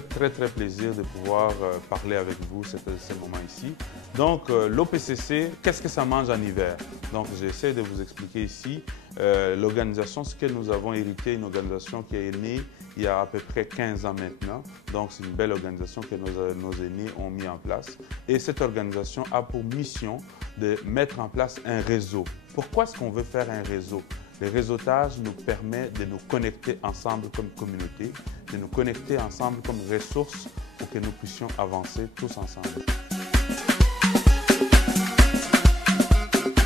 fait très plaisir de pouvoir parler avec vous ce moment ici. Donc l'OPCC, qu'est-ce que ça mange en hiver? Donc j'essaie de vous expliquer ici l'organisation, ce que nous avons hérité, une organisation qui est née il y a à peu près 15 ans maintenant. Donc c'est une belle organisation que nos aînés ont mis en place. Et cette organisation a pour mission de mettre en place un réseau. Pourquoi est-ce qu'on veut faire un réseau? Le réseautage nous permet de nous connecter ensemble comme communauté, de nous connecter ensemble comme ressources pour que nous puissions avancer tous ensemble.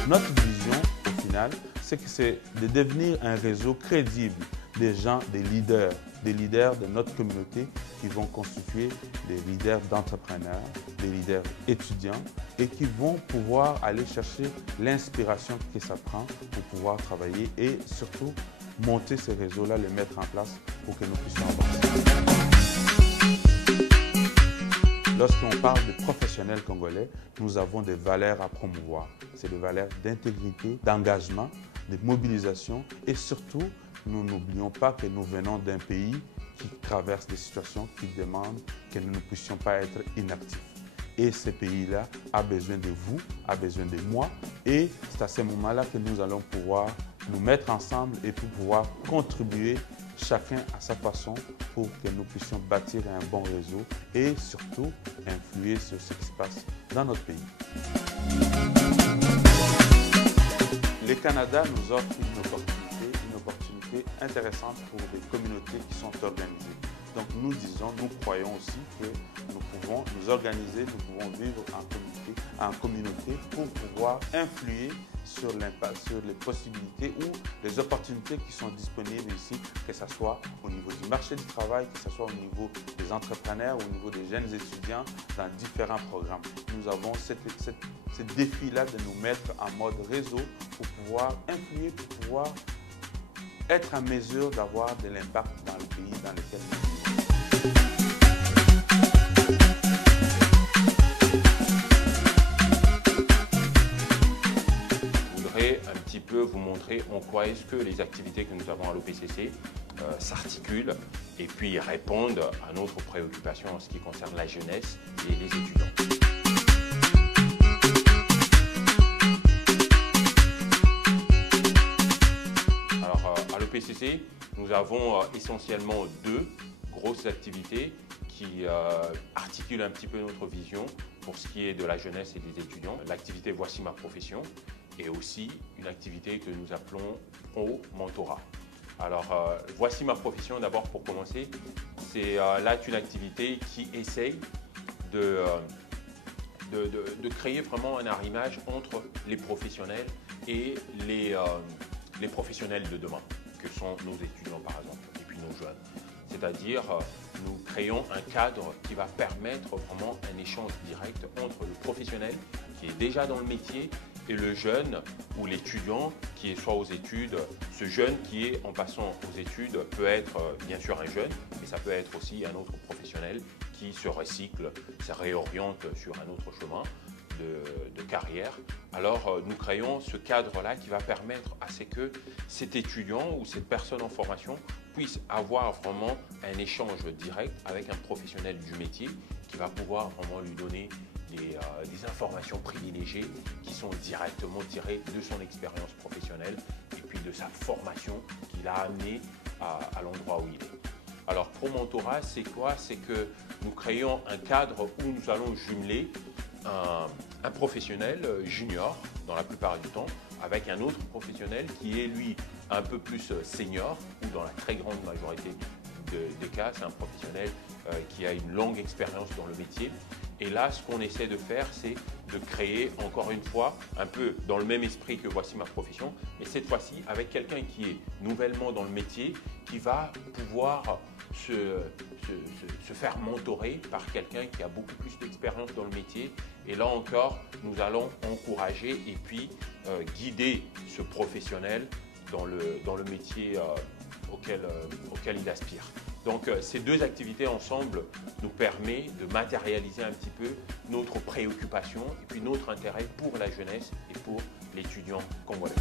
Notre vision, au final, c'est de devenir un réseau crédible des gens, des leaders de notre communauté qui vont constituer des leaders d'entrepreneurs, des leaders étudiants et qui vont pouvoir aller chercher l'inspiration que ça prend pour pouvoir travailler et surtout monter ces réseaux-là, les mettre en place pour que nous puissions avancer. Lorsqu'on parle de professionnels congolais, nous avons des valeurs à promouvoir. C'est des valeurs d'intégrité, d'engagement, de mobilisation et surtout, nous n'oublions pas que nous venons d'un pays qui traverse des situations qui demandent que nous ne puissions pas être inactifs. Et ce pays-là a besoin de vous, a besoin de moi. Et c'est à ce moment-là que nous allons pouvoir nous mettre ensemble et pour pouvoir contribuer chacun à sa façon pour que nous puissions bâtir un bon réseau et surtout influer sur ce qui se passe dans notre pays. Le Canada nous offre une opportunité intéressante pour des communautés qui sont organisées. Donc nous disons, nous croyons aussi que nous pouvons nous organiser, nous pouvons vivre en communauté pour pouvoir influer sur l'impact, sur les possibilités ou les opportunités qui sont disponibles ici, que ce soit au niveau du marché du travail, que ce soit au niveau des entrepreneurs, au niveau des jeunes étudiants, dans différents programmes. Nous avons ce défi-là de nous mettre en mode réseau pour pouvoir influer, pour pouvoir être en mesure d'avoir de l'impact dans le pays dans lequel nous vivons. Je voudrais un petit peu vous montrer en quoi est-ce que les activités que nous avons à l'OPCC s'articulent et puis répondent à notre préoccupation en ce qui concerne la jeunesse et les étudiants. l'OPCC, nous avons essentiellement deux grosses activités qui articulent un petit peu notre vision pour ce qui est de la jeunesse et des étudiants. L'activité Voici ma profession et aussi une activité que nous appelons Pro Mentorat. Alors, Voici ma profession, d'abord pour commencer, c'est là une activité qui essaye de créer vraiment un arrimage entre les professionnels et les professionnels de demain, que sont nos étudiants par exemple, et puis nos jeunes. C'est-à-dire, nous créons un cadre qui va permettre vraiment un échange direct entre le professionnel qui est déjà dans le métier et le jeune ou l'étudiant qui est soit aux études. Ce jeune qui est en passant aux études peut être bien sûr un jeune, mais ça peut être aussi un autre professionnel qui se recycle, se réoriente sur un autre chemin de carrière. Alors nous créons ce cadre-là qui va permettre à ce que cet étudiant ou cette personne en formation puisse avoir vraiment un échange direct avec un professionnel du métier qui va pouvoir vraiment lui donner des informations privilégiées qui sont directement tirées de son expérience professionnelle et puis de sa formation qu'il a amenée à l'endroit où il est. Alors, Pro Mentorat, c'est quoi? C'est que nous créons un cadre où nous allons jumeler un professionnel junior, dans la plupart du temps, avec un autre professionnel qui est, lui, un peu plus senior, ou dans la très grande majorité des cas, c'est un professionnel qui a une longue expérience dans le métier. Et là, ce qu'on essaie de faire, c'est de créer, encore une fois, un peu dans le même esprit que Voici ma profession, mais cette fois-ci avec quelqu'un qui est nouvellement dans le métier, qui va pouvoir se faire mentorer par quelqu'un qui a beaucoup plus d'expérience dans le métier. Et là encore, nous allons encourager et puis guider ce professionnel dans le métier auquel il aspire. Donc ces deux activités ensemble nous permettent de matérialiser un petit peu notre préoccupation et puis notre intérêt pour la jeunesse et pour l'étudiant congolais.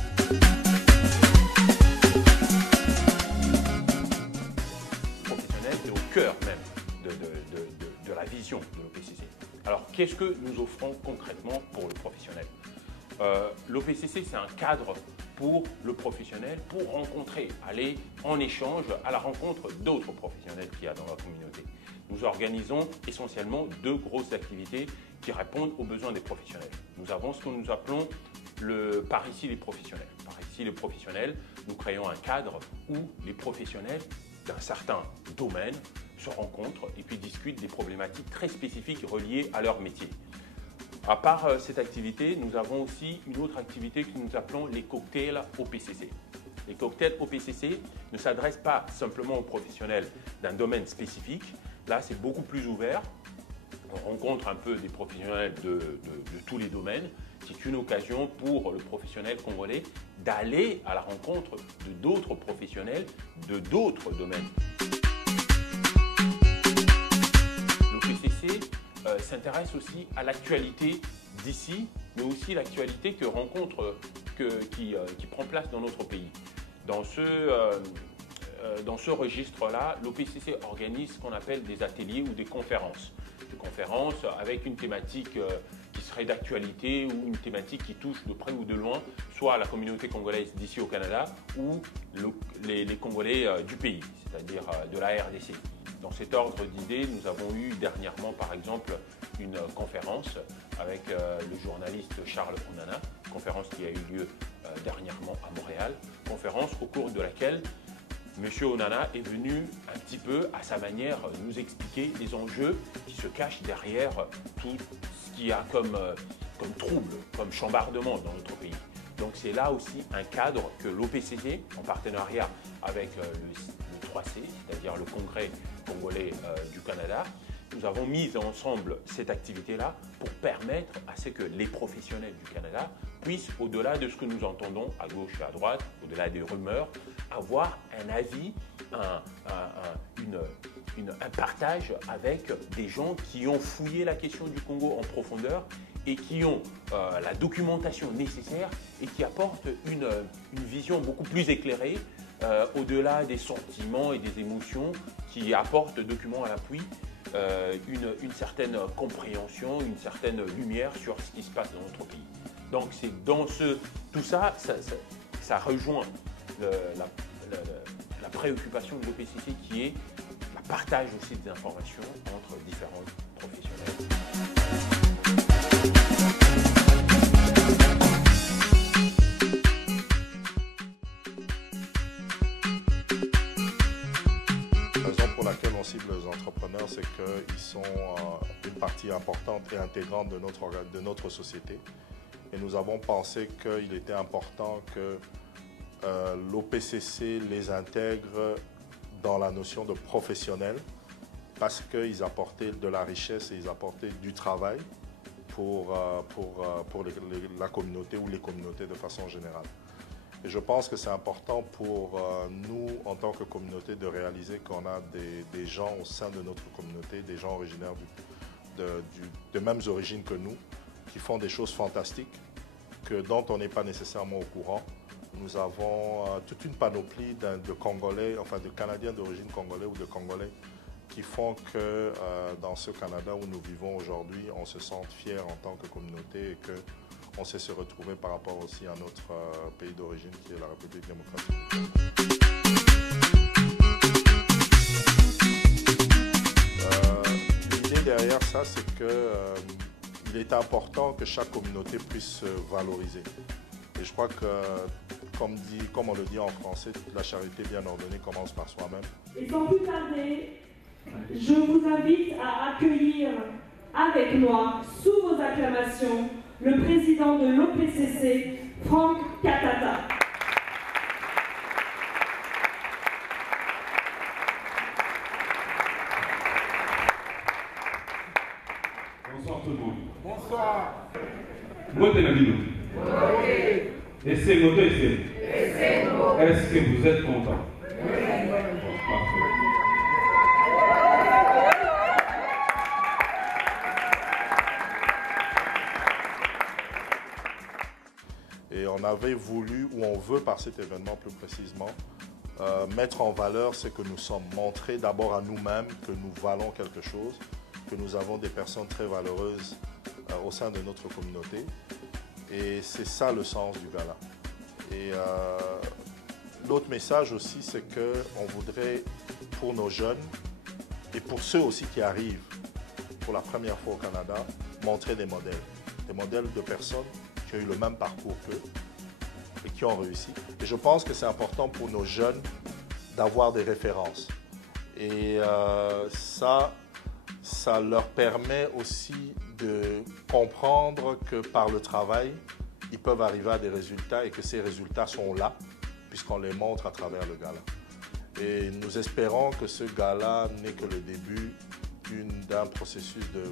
Le professionnel est au cœur même de la vision de l'OPCC. Alors, qu'est-ce que nous offrons concrètement pour le professionnel? L'OPCC, c'est un cadre pour le professionnel, pour rencontrer, aller en échange à la rencontre d'autres professionnels qu'il y a dans la communauté. Nous organisons essentiellement 2 grosses activités qui répondent aux besoins des professionnels. Nous avons ce que nous appelons le Par ici les professionnels. Par ici les professionnels, nous créons un cadre où les professionnels d'un certain domaine se rencontrent et puis discutent des problématiques très spécifiques reliées à leur métier. À part cette activité, nous avons aussi une autre activité que nous appelons les cocktails OPCC. Les cocktails OPCC ne s'adressent pas simplement aux professionnels d'un domaine spécifique. Là, c'est beaucoup plus ouvert. On rencontre un peu des professionnels de tous les domaines. C'est une occasion pour le professionnel congolais d'aller à la rencontre de d'autres professionnels de d'autres domaines. L'OPCC s'intéresse aussi à l'actualité d'ici, mais aussi l'actualité qui prend place dans notre pays. Dans ce registre-là, l'OPCC organise ce qu'on appelle des ateliers ou des conférences. Des conférences avec une thématique qui serait d'actualité ou une thématique qui touche de près ou de loin, soit à la communauté congolaise d'ici au Canada ou les Congolais du pays, c'est-à-dire de la RDC. Dans cet ordre d'idées, nous avons eu dernièrement, par exemple, une conférence avec le journaliste Charles Onana, conférence qui a eu lieu dernièrement à Montréal, conférence au cours de laquelle M. Onana est venu un petit peu, à sa manière, nous expliquer les enjeux qui se cachent derrière tout ce qu'il y a comme trouble, comme chambardement dans notre pays. Donc c'est là aussi un cadre que l'OPCC, en partenariat avec le 3C, c'est-à-dire le Congrès congolais du Canada, nous avons mis ensemble cette activité-là pour permettre à ce que les professionnels du Canada puissent, au-delà de ce que nous entendons à gauche et à droite, au-delà des rumeurs, avoir un avis, un partage avec des gens qui ont fouillé la question du Congo en profondeur et qui ont la documentation nécessaire et qui apportent une vision beaucoup plus éclairée au-delà des sentiments et des émotions, qui apportent, documents à l'appui, une certaine compréhension, une certaine lumière sur ce qui se passe dans notre pays. Donc c'est dans tout ça, ça rejoint la préoccupation de l'OPCC qui est le partage aussi des informations entre différents professionnels. On cible les entrepreneurs, c'est qu'ils sont une partie importante et intégrante de notre société. Et nous avons pensé qu'il était important que l'OPCC les intègre dans la notion de professionnel parce qu'ils apportaient de la richesse et ils apportaient du travail pour la communauté ou les communautés de façon générale. Et je pense que c'est important pour nous, en tant que communauté, de réaliser qu'on a des gens au sein de notre communauté, des gens originaires de mêmes origines que nous, qui font des choses fantastiques, dont on n'est pas nécessairement au courant. Nous avons toute une panoplie de Congolais, enfin de Canadiens d'origine congolais ou de Congolais, qui font que dans ce Canada où nous vivons aujourd'hui, on se sente fiers en tant que communauté et qu'on sait se retrouver par rapport aussi à notre pays d'origine qui est la République démocratique. L'idée derrière ça, c'est qu'il est important que chaque communauté puisse se valoriser. Et je crois que, comme on le dit en français, la charité bien ordonnée commence par soi-même. Et sans plus tarder, je vous invite à accueillir avec moi, sous vos acclamations, le président de l'OPCC, Franck Katata. Bonsoir tout le monde. Bonsoir. Est-ce que vous êtes content? Parfait. Et on avait voulu, ou on veut par cet événement plus précisément, mettre en valeur ce que nous sommes, montrer d'abord à nous-mêmes que nous valons quelque chose, que nous avons des personnes très valeureuses au sein de notre communauté. Et c'est ça le sens du gala. Et l'autre message aussi, c'est qu'on voudrait, pour nos jeunes, et pour ceux aussi qui arrivent pour la première fois au Canada, montrer des modèles de personnes qui ont eu le même parcours qu'eux et qui ont réussi. Et je pense que c'est important pour nos jeunes d'avoir des références. Et ça leur permet aussi de comprendre que par le travail, ils peuvent arriver à des résultats et que ces résultats sont là, puisqu'on les montre à travers le gala. Et nous espérons que ce gala n'est que le début d'un processus de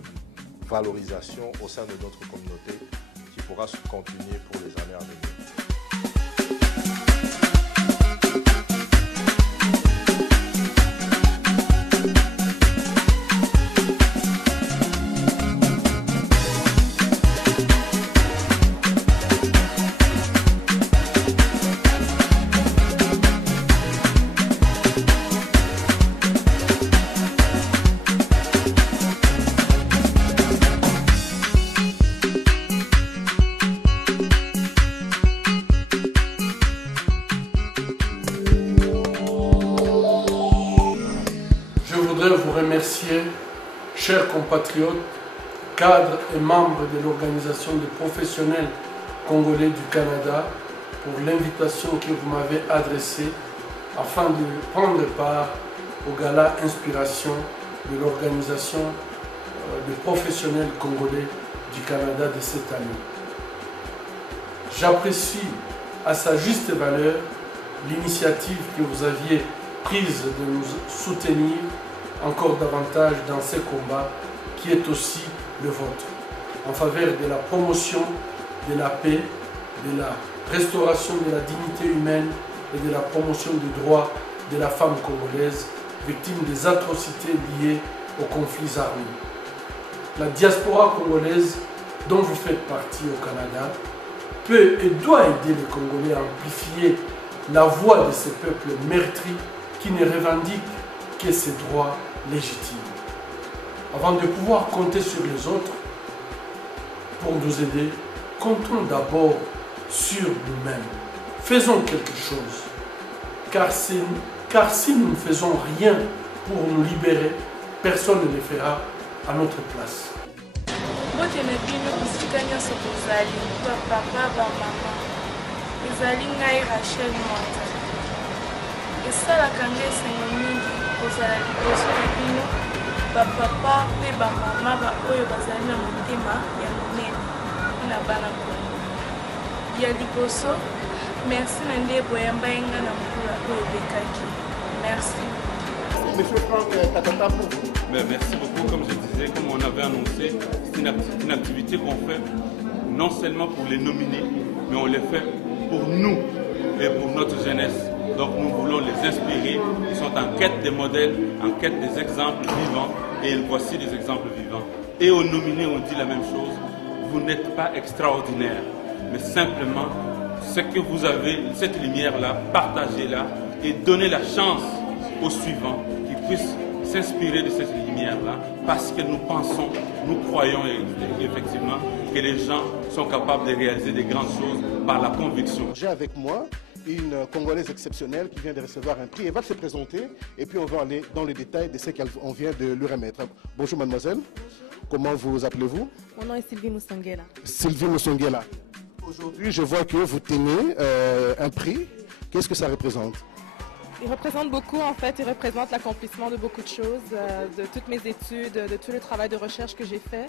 valorisation au sein de notre communauté qui pourra se continuer pour les années à venir. Vous remercier, chers compatriotes, cadres et membres de l'Organisation des professionnels congolais du Canada, pour l'invitation que vous m'avez adressée afin de prendre part au gala Inspiration de l'Organisation des professionnels congolais du Canada de cette année. J'apprécie à sa juste valeur l'initiative que vous aviez prise de nous soutenir encore davantage dans ce combat qui est aussi le vôtre, en faveur de la promotion de la paix, de la restauration de la dignité humaine et de la promotion des droits de la femme congolaise victime des atrocités liées aux conflits armés. La diaspora congolaise dont vous faites partie au Canada peut et doit aider les Congolais à amplifier la voix de ces peuples meurtris qui ne revendiquent que ses droits légitimes. Avant de pouvoir compter sur les autres pour nous aider, comptons d'abord sur nous-mêmes. Faisons quelque chose, car si nous ne faisons rien pour nous libérer, personne ne le fera à notre place. kozala liboso na bino bapapa mpe bamama oyo bazali na motema ya monene na bana ya liboso merci na nde boyamba ye nga na mokolo oyo ebekaki merci. Monsieur Franck Katata, pour vous. Merci beaucoup. Comme je disais, comme on avait annoncé, c'est une activité qu'on fait non seulement pour les nominés, mais on les fait pour nous et pour notre jeunesse. Donc nous voulons les inspirer. Ils sont en quête des modèles, en quête des exemples vivants. Et voici des exemples vivants. Et aux nominés, on dit la même chose. Vous n'êtes pas extraordinaire, mais simplement ce que vous avez, cette lumière-là, partagez-la et donnez la chance aux suivants qui puissent s'inspirer de cette lumière-là, parce que nous pensons, nous croyons effectivement que les gens sont capables de réaliser des grandes choses par la conviction. J'ai avec moi une Congolaise exceptionnelle qui vient de recevoir un prix. Elle va se présenter et puis on va aller dans les détails de ce qu'on vient de lui remettre. Bonjour mademoiselle, comment vous appelez-vous? Mon nom est Sylvie Moussongela. Sylvie Moussongela. Aujourd'hui, je vois que vous tenez un prix. Qu'est-ce que ça représente? Il représente beaucoup en fait, il représente l'accomplissement de beaucoup de choses, de toutes mes études, de tout le travail de recherche que j'ai fait.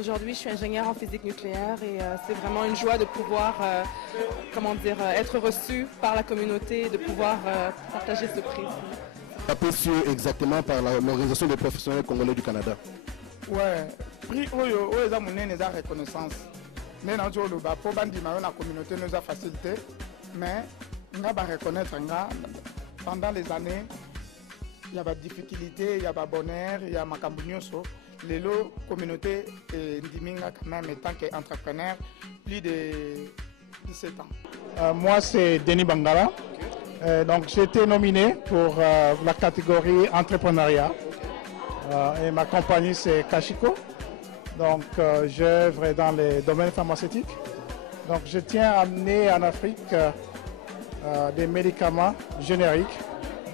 Aujourd'hui, je suis ingénieure en physique nucléaire et c'est vraiment une joie de pouvoir, être reçue par la communauté et de pouvoir partager ce prix. Aperçu exactement par l'Organisation des professionnels congolais du Canada. Ouais, prix Oyo est une reconnaissance. Mais dans la communauté nous a facilité, mais on va reconnaître pendant les années, il y a des difficultés, il y a des bonheur, il y a des la communauté Ndiminga quand même étant qu'entrepreneur, plus de 17 ans. Moi c'est Denis Bangala, donc j'ai été nominé pour la catégorie entrepreneuriat. Et ma compagnie, c'est Kashiko. Donc, j'œuvre dans les domaines pharmaceutiques. Donc, je tiens à amener en Afrique des médicaments génériques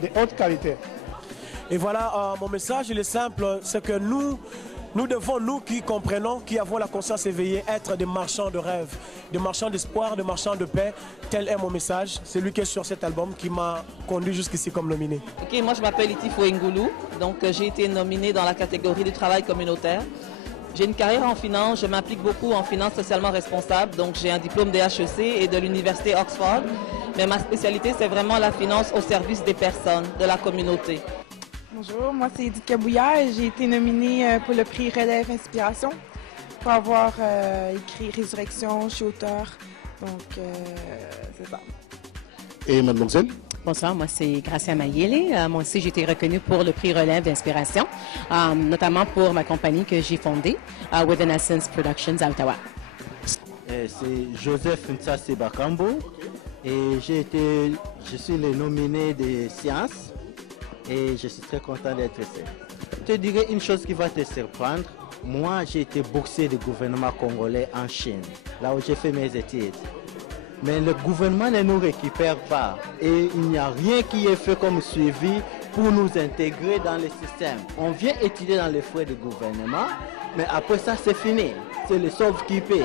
de haute qualité. Et voilà, mon message, il est simple, c'est que nous devons, nous qui comprenons, qui avons la conscience éveillée, être des marchands de rêves, des marchands d'espoir, des marchands de paix. Tel est mon message, c'est lui qui est sur cet album qui m'a conduit jusqu'ici comme nominé. Ok, moi je m'appelle Itifo Ngoulou, donc j'ai été nominée dans la catégorie du travail communautaire. J'ai une carrière en finance, je m'implique beaucoup en finance socialement responsable, donc j'ai un diplôme de HEC et de l'université Oxford. Mais ma spécialité, c'est vraiment la finance au service des personnes, de la communauté. Bonjour, moi c'est Edith Kabouya et j'ai été nominée pour le prix Relève Inspiration pour avoir écrit Résurrection, je suis auteur, donc c'est ça. Et mademoiselle? Bonsoir, moi c'est Gracia Mayele. Moi aussi j'ai été reconnue pour le prix Relève d'Inspiration, notamment pour ma compagnie que j'ai fondée, Within Essence Productions à Ottawa. C'est Joseph Ntsasi Bakambo et je suis le nominé des sciences. Et je suis très content d'être ici. Je te dirais une chose qui va te surprendre. Moi, j'ai été boursier du gouvernement congolais en Chine, là où j'ai fait mes études. Mais le gouvernement ne nous récupère pas. Et il n'y a rien qui est fait comme suivi pour nous intégrer dans le système. On vient étudier dans les frais du gouvernement, mais après ça, c'est fini. C'est le sauve qui paye.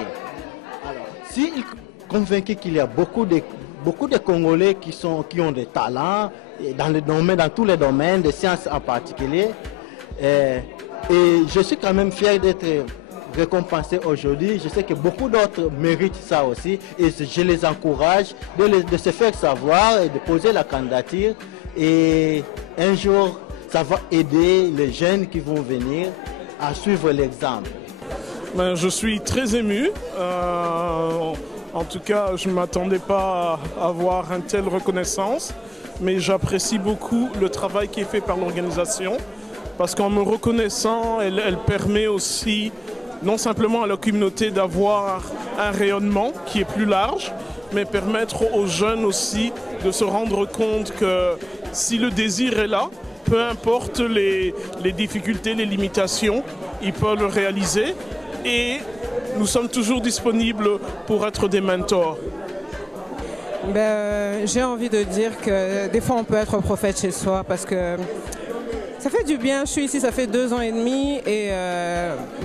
Alors, s'il est convaincu qu'il y a beaucoup de Congolais qui ont des talents, dans tous les domaines, des sciences en particulier. Et je suis quand même fier d'être récompensé aujourd'hui. Je sais que beaucoup d'autres méritent ça aussi. Et je les encourage de se faire savoir et de poser la candidature. Et un jour, ça va aider les jeunes qui vont venir à suivre l'exemple. Je suis très ému. En tout cas, je ne m'attendais pas à avoir une telle reconnaissance. Mais j'apprécie beaucoup le travail qui est fait par l'organisation parce qu'en me reconnaissant, elle permet aussi non simplement à la communauté d'avoir un rayonnement qui est plus large, mais permettre aux jeunes aussi de se rendre compte que si le désir est là, peu importe les difficultés, les limitations, ils peuvent le réaliser et nous sommes toujours disponibles pour être des mentors. J'ai envie de dire que des fois on peut être prophète chez soi parce que ça fait du bien. Je suis ici, ça fait 2 ans et demi et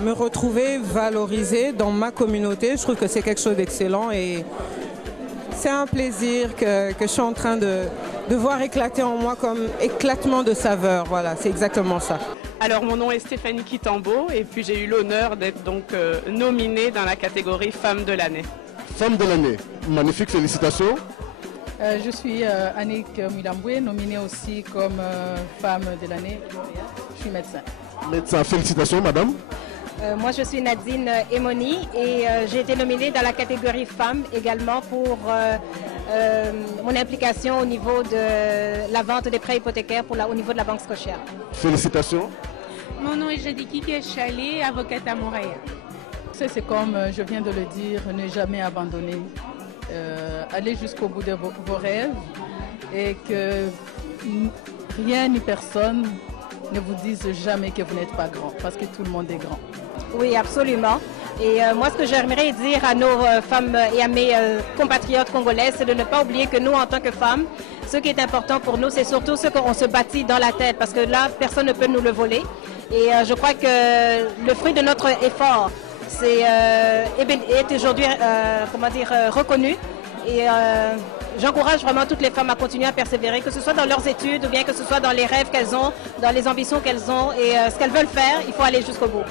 me retrouver valorisée dans ma communauté, je trouve que c'est quelque chose d'excellent et c'est un plaisir que je suis en train de voir éclater en moi comme éclatement de saveur. Voilà, c'est exactement ça. Alors mon nom est Stéphanie Kitambo et puis j'ai eu l'honneur d'être donc nominée dans la catégorie Femme de l'année. Femme de l'année, magnifique, félicitations. Je suis Annick Milamboué, nominée aussi comme femme de l'année. Je suis médecin. Médecin, félicitations madame. Moi je suis Nadine Emoni et j'ai été nominée dans la catégorie femme également pour mon implication au niveau de la vente des prêts hypothécaires au niveau de la Banque Scotia. Félicitations. Mon nom est Jadiki Keshali, avocate à Montréal. C'est comme je viens de le dire, ne jamais abandonner. Allez jusqu'au bout de vos rêves et que rien ni personne ne vous dise jamais que vous n'êtes pas grand, parce que tout le monde est grand. Oui, absolument. Et moi, ce que j'aimerais dire à nos femmes et à mes compatriotes congolais, c'est de ne pas oublier que nous, en tant que femmes, ce qui est important pour nous, c'est surtout ce qu'on se bâtit dans la tête, parce que là, personne ne peut nous le voler. Et je crois que le fruit de notre effort, est aujourd'hui reconnu et j'encourage vraiment toutes les femmes à continuer à persévérer, que ce soit dans leurs études ou bien que ce soit dans les rêves qu'elles ont, dans les ambitions qu'elles ont et ce qu'elles veulent faire, il faut aller jusqu'au bout.